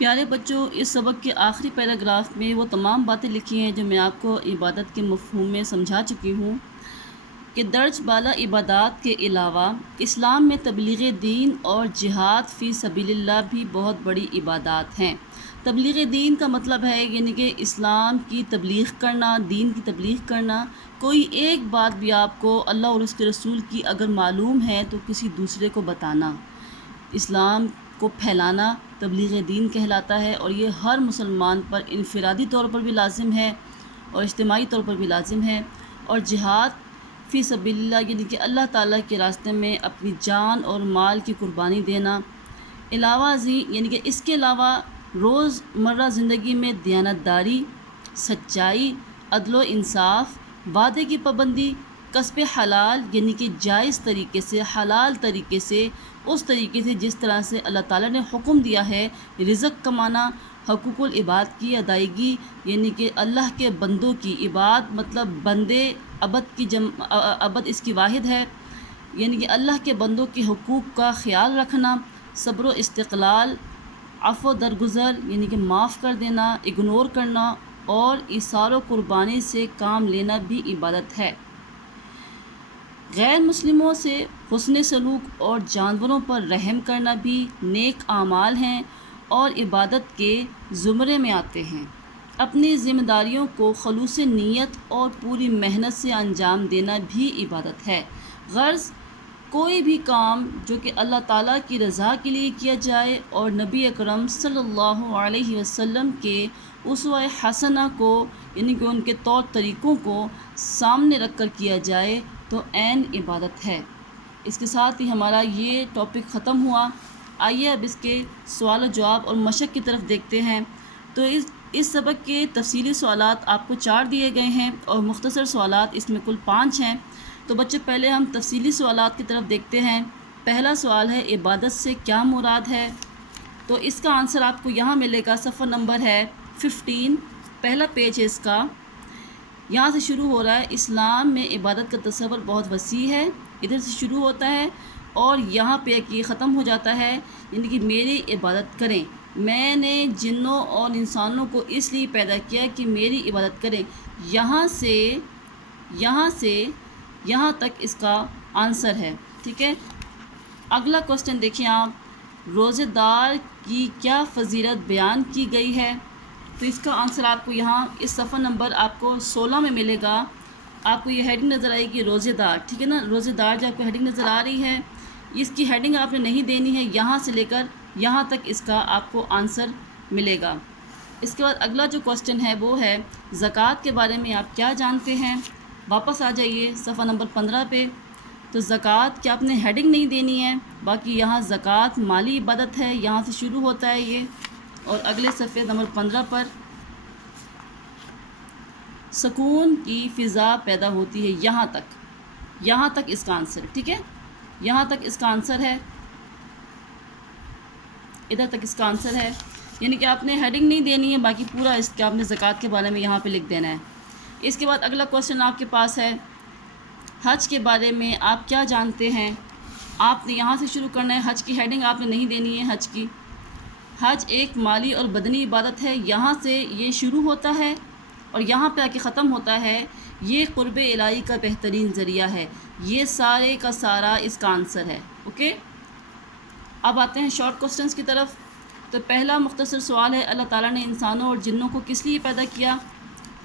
پیارے بچوں، اس سبق کے آخری پیراگراف میں وہ تمام باتیں لکھی ہیں جو میں آپ کو عبادت کے مفہوم میں سمجھا چکی ہوں کہ درج بالا عبادات کے علاوہ اسلام میں تبلیغ دین اور جہاد فی سبیل اللہ بھی بہت بڑی عبادات ہیں۔ تبلیغ دین کا مطلب ہے یعنی کہ اسلام کی تبلیغ کرنا، دین کی تبلیغ کرنا۔ کوئی ایک بات بھی آپ کو اللہ اور اس کے رسول کی اگر معلوم ہے تو کسی دوسرے کو بتانا، اسلام کو پھیلانا تبلیغ دین کہلاتا ہے، اور یہ ہر مسلمان پر انفرادی طور پر بھی لازم ہے اور اجتماعی طور پر بھی لازم ہے۔ اور جہاد فی سبیل اللہ یعنی کہ اللہ تعالیٰ کے راستے میں اپنی جان اور مال کی قربانی دینا، علاوہ ازیں یعنی کہ اس کے علاوہ روز مرہ زندگی میں دیانتداری، سچائی، عدل و انصاف، وعدے کی پابندی، کسب حلال یعنی کہ جائز طریقے سے، حلال طریقے سے، اس طریقے سے جس طرح سے اللہ تعالیٰ نے حکم دیا ہے، رزق کمانا، حقوق العباد کی ادائیگی یعنی کہ اللہ کے بندوں کی، عباد مطلب بندے، عبد اس کی واحد ہے، یعنی کہ اللہ کے بندوں کے حقوق کا خیال رکھنا، صبر و استقلال، عفو و درگزر یعنی کہ معاف کر دینا، اگنور کرنا، اور ایثار و قربانی سے کام لینا بھی عبادت ہے۔ غیر مسلموں سے حسن سلوک اور جانوروں پر رحم کرنا بھی نیک اعمال ہیں اور عبادت کے زمرے میں آتے ہیں۔ اپنی ذمہ داریوں کو خلوص نیت اور پوری محنت سے انجام دینا بھی عبادت ہے۔ غرض کوئی بھی کام جو کہ اللہ تعالیٰ کی رضا کے لیے کیا جائے اور نبی اکرم صلی اللہ علیہ وسلم کے اسوہ حسنہ کو یعنی کہ ان کے طور طریقوں کو سامنے رکھ کر کیا جائے تو عین عبادت ہے۔ اس کے ساتھ ہی ہمارا یہ ٹاپک ختم ہوا۔ آئیے اب اس کے سوال و جواب اور مشق کی طرف دیکھتے ہیں۔ تو اس سبق کے تفصیلی سوالات آپ کو 4 دیے گئے ہیں اور مختصر سوالات اس میں کل 5 ہیں۔ تو بچے پہلے ہم تفصیلی سوالات کی طرف دیکھتے ہیں۔ پہلا سوال ہے عبادت سے کیا مراد ہے؟ تو اس کا آنسر آپ کو یہاں ملے گا، صفحہ نمبر ہے 15، پہلا پیج ہے اس کا۔ یہاں سے شروع ہو رہا ہے، اسلام میں عبادت کا تصور بہت وسیع ہے، ادھر سے شروع ہوتا ہے اور یہاں پہ یہ ختم ہو جاتا ہے، یعنی کہ میری عبادت کریں، میں نے جنوں اور انسانوں کو اس لیے پیدا کیا کہ میری عبادت کریں۔ یہاں تک اس کا آنسر ہے، ٹھیک ہے۔ اگلا کوسچن دیکھیں آپ، روزے دار کی کیا فضیلت بیان کی گئی ہے؟ تو اس کا آنسر آپ کو یہاں اس صفحہ نمبر آپ کو 16 میں ملے گا۔ آپ کو یہ ہیڈنگ نظر آئے گی روزے دار، ٹھیک ہے نا۔ روزے دار جو آپ کو ہیڈنگ نظر آ رہی ہے، اس کی ہیڈنگ آپ نے نہیں دینی ہے، یہاں سے لے کر یہاں تک اس کا آپ کو آنسر ملے گا۔ اس کے بعد اگلا جو کوسچن ہے وہ ہے زکوٰۃ کے بارے میں آپ کیا جانتے ہیں؟ واپس آ جائیے صفحہ نمبر 15 پہ۔ تو زکوٰۃ کیا آپ نے ہیڈنگ نہیں دینی ہے، باقی یہاں زکوٰۃ مالی عبادت ہے، یہاں سے شروع ہوتا ہے یہ، اور اگلے صفحے نمبر 15 پر سکون کی فضا پیدا ہوتی ہے، یہاں تک اس کا آنسر، ٹھیک ہے، یہاں تک اس کا آنسر ہے، ادھر تک اس کا آنسر ہے، یعنی کہ آپ نے ہیڈنگ نہیں دینی ہے، باقی پورا اس کا آپ نے زکوٰۃ کے بارے میں یہاں پہ لکھ دینا ہے۔ اس کے بعد اگلا کوسچن آپ کے پاس ہے حج کے بارے میں آپ کیا جانتے ہیں؟ آپ نے یہاں سے شروع کرنا ہے، حج کی ہیڈنگ آپ نے نہیں دینی ہے حج کی۔ حج ایک مالی اور بدنی عبادت ہے، یہاں سے یہ شروع ہوتا ہے اور یہاں پہ آ کے ختم ہوتا ہے، یہ قرب الہی کا بہترین ذریعہ ہے، یہ سارے کا سارا اس کا آنسر ہے، اوکے۔ اب آتے ہیں شارٹ کوسچنز کی طرف۔ تو پہلا مختصر سوال ہے، اللہ تعالیٰ نے انسانوں اور جنوں کو کس لیے پیدا کیا؟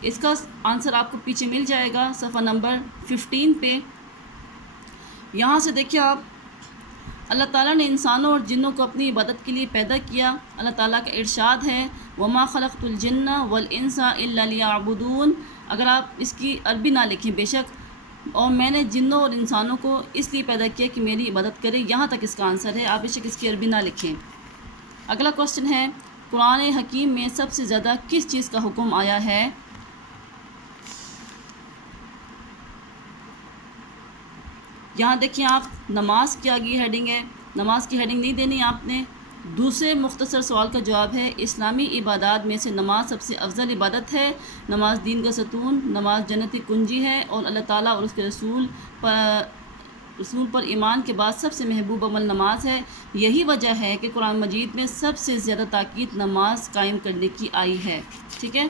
اس کا آنسر آپ کو پیچھے مل جائے گا صفحہ نمبر 15 پہ۔ یہاں سے دیکھیں آپ، اللہ تعالیٰ نے انسانوں اور جنوں کو اپنی عبادت کے لیے پیدا کیا۔ اللہ تعالیٰ کا ارشاد ہے وَمَا خَلَقْتُ الْجِنَّ وَالْإِنسَ إِلَّا لِيَعْبُدُونَ۔ اگر آپ اس کی عربی نہ لکھیں بے شک، اور میں نے جنوں اور انسانوں کو اس لیے پیدا کیا کہ میری عبادت کرے، یہاں تک اس کا آنسر ہے، آپ بے شک اس کی عربی نہ لکھیں۔ اگلا کوسچن ہے قرآن حکیم میں سب سے زیادہ کس چیز کا حکم آیا ہے؟ یہاں دیکھیں آپ، نماز کی آگے ہیڈنگ ہے، نماز کی ہیڈنگ نہیں دینی آپ نے۔ دوسرے مختصر سوال کا جواب ہے اسلامی عبادات میں سے نماز سب سے افضل عبادت ہے، نماز دین کا ستون، نماز جنتی کنجی ہے، اور اللہ تعالیٰ اور اس کے رسول رسول پر ایمان کے بعد سب سے محبوب عمل نماز ہے۔ یہی وجہ ہے کہ قرآن مجید میں سب سے زیادہ تاکید نماز قائم کرنے کی آئی ہے۔ ٹھیک ہے۔